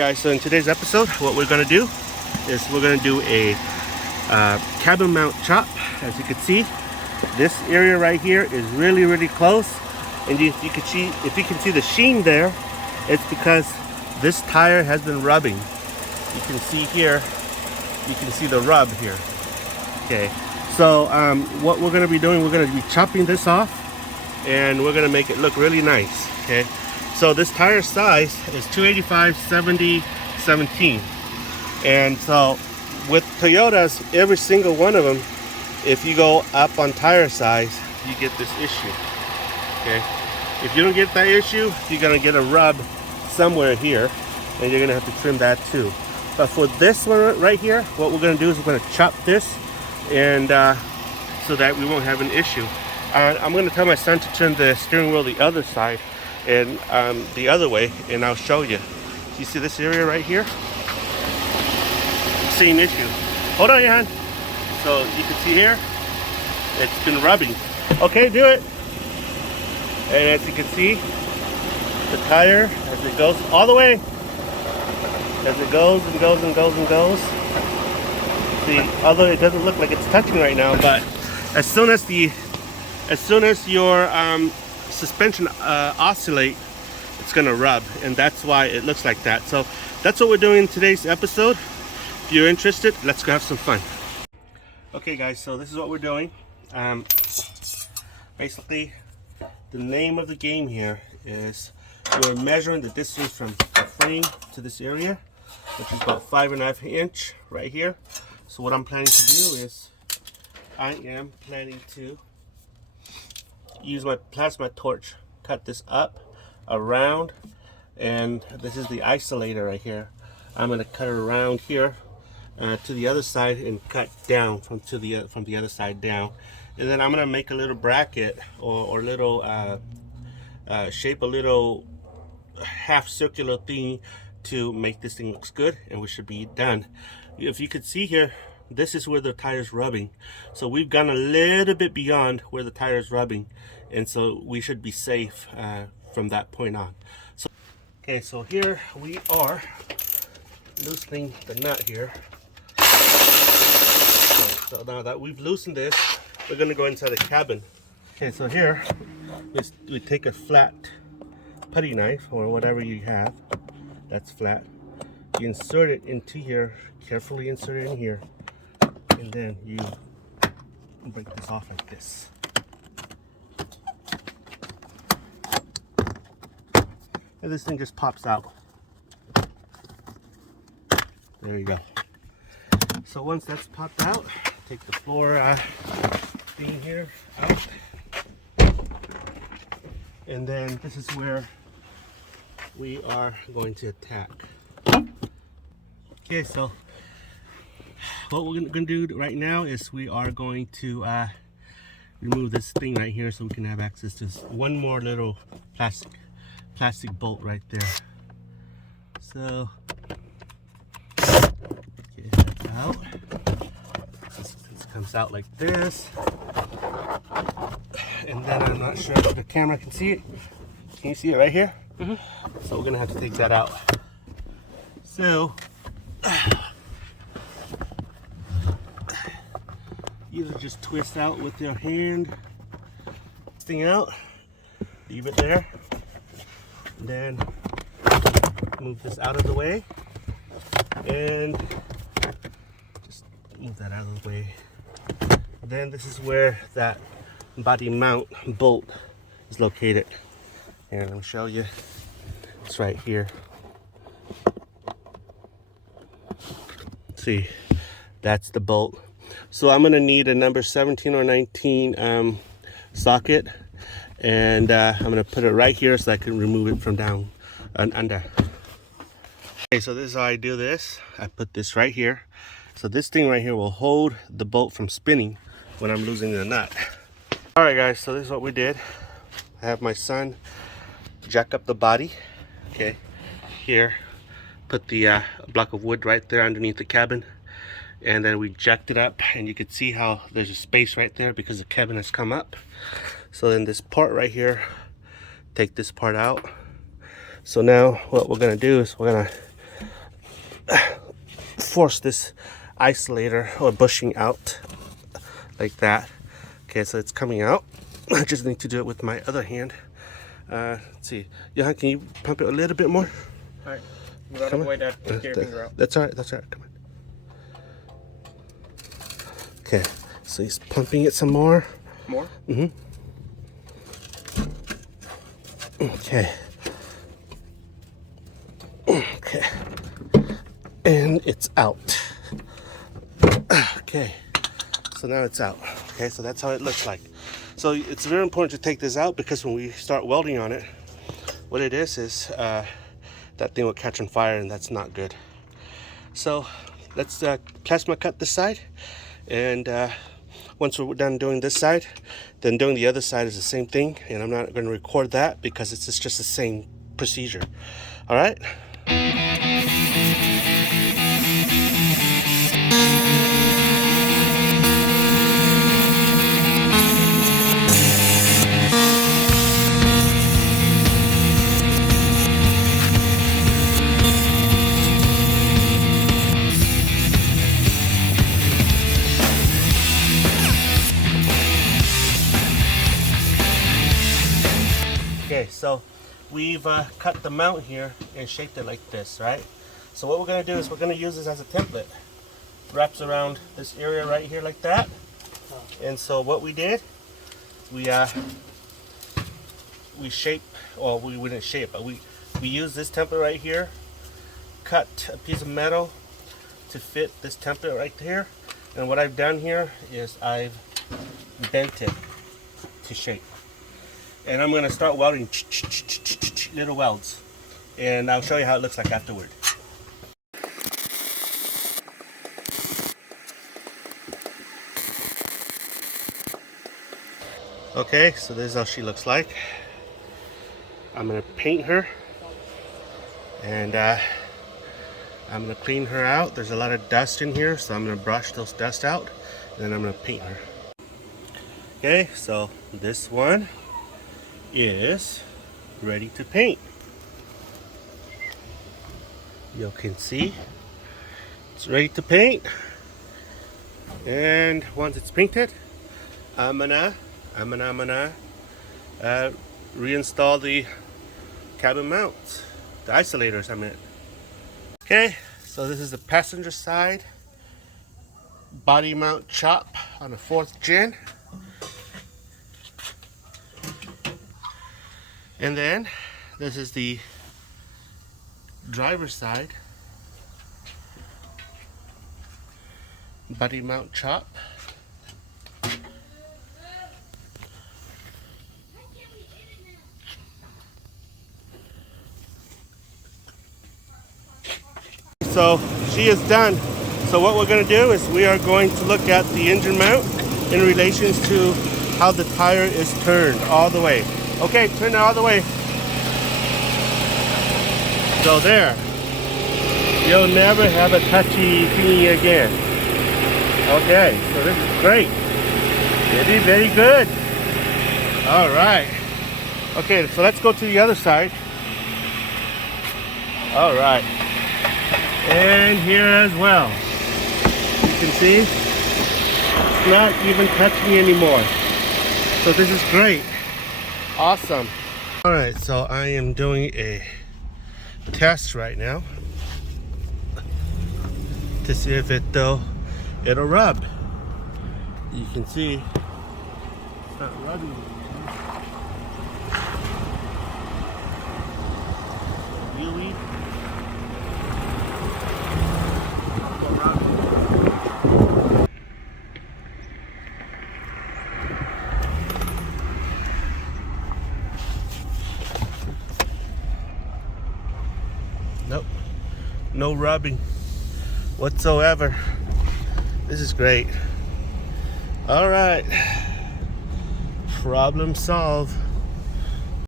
Guys, so in today's episode what we're going to do is we're going to do a cabin mount chop. As you can see, this area right here is really close, and if you can see the sheen there, it's because this tire has been rubbing. You can see here, you can see the rub here. Okay, so what we're going to be doing, we're going to be chopping this off and we're going to make it look really nice. Okay, so this tire size is 285/70/17, and so with Toyotas, every single one of them, if you go up on tire size, you get this issue. Okay, if you don't get that issue, you're gonna get a rub somewhere here, and you're gonna have to trim that too. But for this one right here, what we're gonna do is we're gonna chop this, and so that we won't have an issue. I'm gonna tell my son to turn the steering wheel the other side and the other way, and I'll show you. You see this area right here? Same issue. Hold on, Johan. So you can see here, it's been rubbing. Okay, do it. And as you can see, the tire, as it goes all the way, as it goes and goes and goes and goes. See, although it doesn't look like it's touching right now, but as soon as your suspension oscillate, it's gonna rub, and that's why it looks like that. So that's what we're doing in today's episode. If you're interested, let's go have some fun. Okay guys, so this is what we're doing. Basically, the name of the game here is we're measuring the distance from the frame to this area, which is about 5.5 inch right here. So what I'm planning to do is I am planning to use my plasma torch, cut this up, around, and this is the isolator right here. I'm going to cut it around here to the other side and cut down from the other side down, and then I'm going to make a little bracket or little shape a little half circular thing to make this thing looks good, and we should be done. If you could see here, this is where the tire's rubbing, so we've gone a little bit beyond where the tire's rubbing, and so we should be safe from that point on. So okay, so here we are loosening the nut here. Okay, so now that we've loosened this, we're going to go inside the cabin. Okay, so here we take a flat putty knife or whatever you have that's flat. You insert it into here, carefully insert it in here, and then you break this off like this. And this thing just pops out. There you go. So once that's popped out, take the floor thing here out, and then this is where we are going to attack. Okay, so what we're going to do right now is we are going to remove this thing right here so we can have access to one more little plastic bolt right there. So okay, that's out. This comes out like this, and then I'm not sure if the camera can see it. Can you see it right here? Mm-hmm. So we're gonna have to take that out. So either just twist out with your hand, thing out, leave it there, and then move this out of the way, and just move that out of the way. Then this is where that body mount bolt is located, and I'll show you. It's right here. See, that's the bolt. So I'm gonna need a number 17 or 19 socket, and I'm gonna put it right here so I can remove it from down and under. Okay, so this is how I do this. I put this right here. So this thing right here will hold the bolt from spinning when I'm losing the nut. All right guys, so this is what we did. I have my son jack up the body. Okay, here, put the block of wood right there underneath the cabin, and then we jacked it up, and you can see how there's a space right there because the cabin has come up. So then this part right here, take this part out. So now what we're gonna do is we're gonna force this isolator or bushing out like that. Okay, so it's coming out. I just need to do it with my other hand. Let's see. Johan, can you pump it a little bit more? All right. You gotta avoid that finger out. That's all right. That's all right. Come on. Okay, so he's pumping it some more. More? Mm-hmm. Okay. Okay. And it's out. Okay. So now it's out. Okay, so that's how it looks like. So it's very important to take this out because when we start welding on it, what it is that thing will catch on fire, and that's not good. So let's plasma cut this side, and once we're done doing this side, then doing the other side is the same thing, and I'm not going to record that because it's just the same procedure. All right. Okay, so we've cut the mount here and shaped it like this, right? So what we're going to do is we're going to use this as a template. Wraps around this area right here like that. And so what we did, we shape, or we wouldn't shape, but we used this template right here, cut a piece of metal to fit this template right here. And what I've done here is I've bent it to shape. And I'm going to start welding little welds, and I'll show you how it looks like afterward. Okay, so this is how she looks like. I'm going to paint her, and I'm going to clean her out. There's a lot of dust in here, so I'm going to brush those dust out, and then I'm going to paint her. Okay, so this one is ready to paint. You can see it's ready to paint, and once it's painted, I'm gonna reinstall the cabin mounts, the isolators I meant. Okay, so this is the passenger side body mount chop on a 4th gen. And then this is the driver's side body mount chop. So she is done. So what we're going to do is we are going to look at the engine mount in relation to how the tire is turned all the way. Okay, turn it all the way. So there. You'll never have a touchy thingy again. Okay, so this is great. Very, very good. All right. Okay, so let's go to the other side. All right. And here as well. You can see it's not even touching anymore. So this is great. Awesome. All right, so I am doing a test right now to see if it'll rub. You can see it's not rubbing. Really? Nope, no rubbing whatsoever. This is great. All right, problem solved.